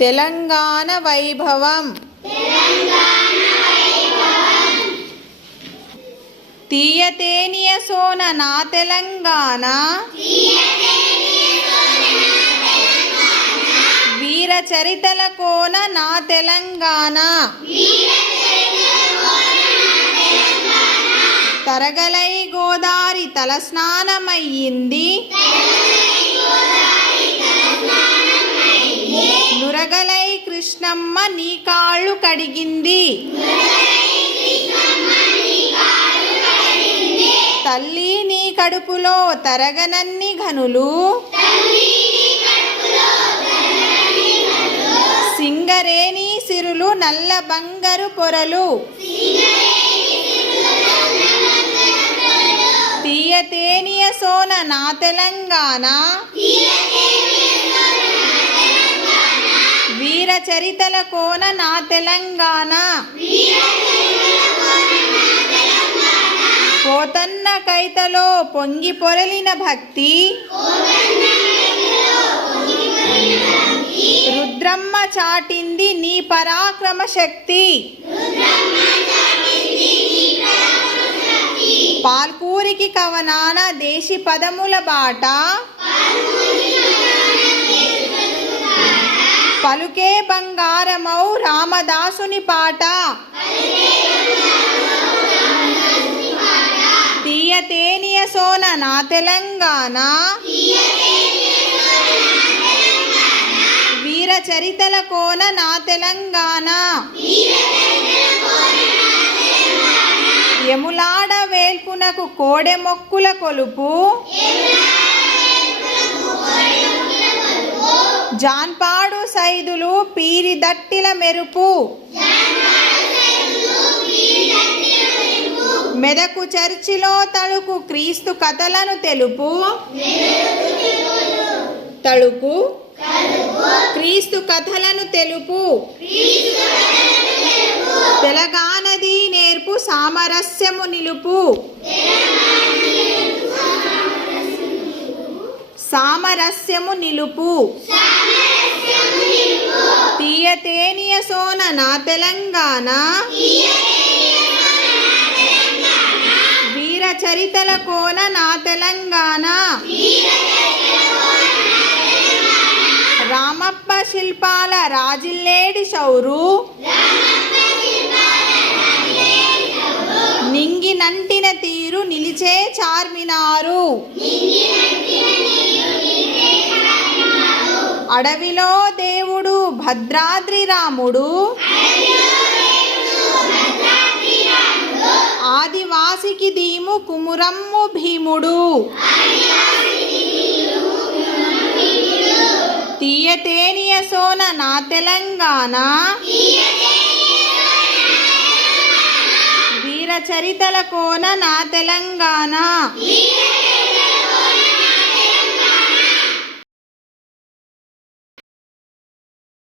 తెలంగాణ వైభవం తీయతేనియ సోన నా తెలంగాణ వీర చరితల కోన నా తెలంగాణ తరగలై గోదారి తలస్నానమయ్యింది నురగలై కృష్ణమ్మ నీ కాళ్ళు కడిగింది తల్లి నీ కడుపులో తరగనన్ని ఘనులు సింగరేణి సిరులు నల్ల బంగారు పొరలు తీయతేనియ సోన నా తెలంగాణ వీర చరితల కోన నా తెలంగాణ పోతన్న కైతలో పొంగి పొరలిన భక్తి రుద్రమ్మ చాటింది నీ పరాక్రమ శక్తి పాల్కూరికి కవనాన దేశి పదముల బాట పలుకే బంగారమౌ రామదాసుని పాట తీయతేనియ సోన నా తెలంగాణ వీర చరితల కోన నా తెలంగాణ యములాడ వేల్పునకు కోడె మొక్కుల కొలుపు జాన్పాడు సైదులు పీరి దట్టిల మెరుపు మెదకు చర్చిలో తళుకు క్రీస్తు కథలను తెలుపు తళుకు క్రీస్తు కథలను తెలుపు తెలంగాణది నేర్పు సామరస్యము నిలుపు సామరస్యము నిలుపు తీయతేనియ సోన నా తెలంగాణ వీర చరితల కోన నా తెలంగాణ రామప్ప శిల్పాల రాజిల్లేడి శౌరు నింగినంటిన తీరు నిలిచే చార్మినారు అడవిలో దేవుడు భద్రాద్రి రాముడు ఆదివాసికి దీము కుమురమ్ము భీముడు తీయతేనియ సోన నా తెలంగాణ వీర చరితల కోన నా తెలంగాణ